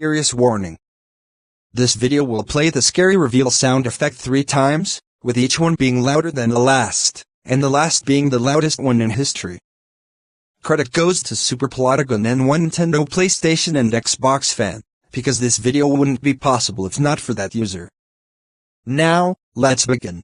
Serious warning. This video will play the scary reveal sound effect 3 times, with each one being louder than the last, and the last being the loudest one in history. Credit goes to Super Plotagon and one Nintendo, PlayStation and Xbox fan, because this video wouldn't be possible if not for that user. Now, let's begin.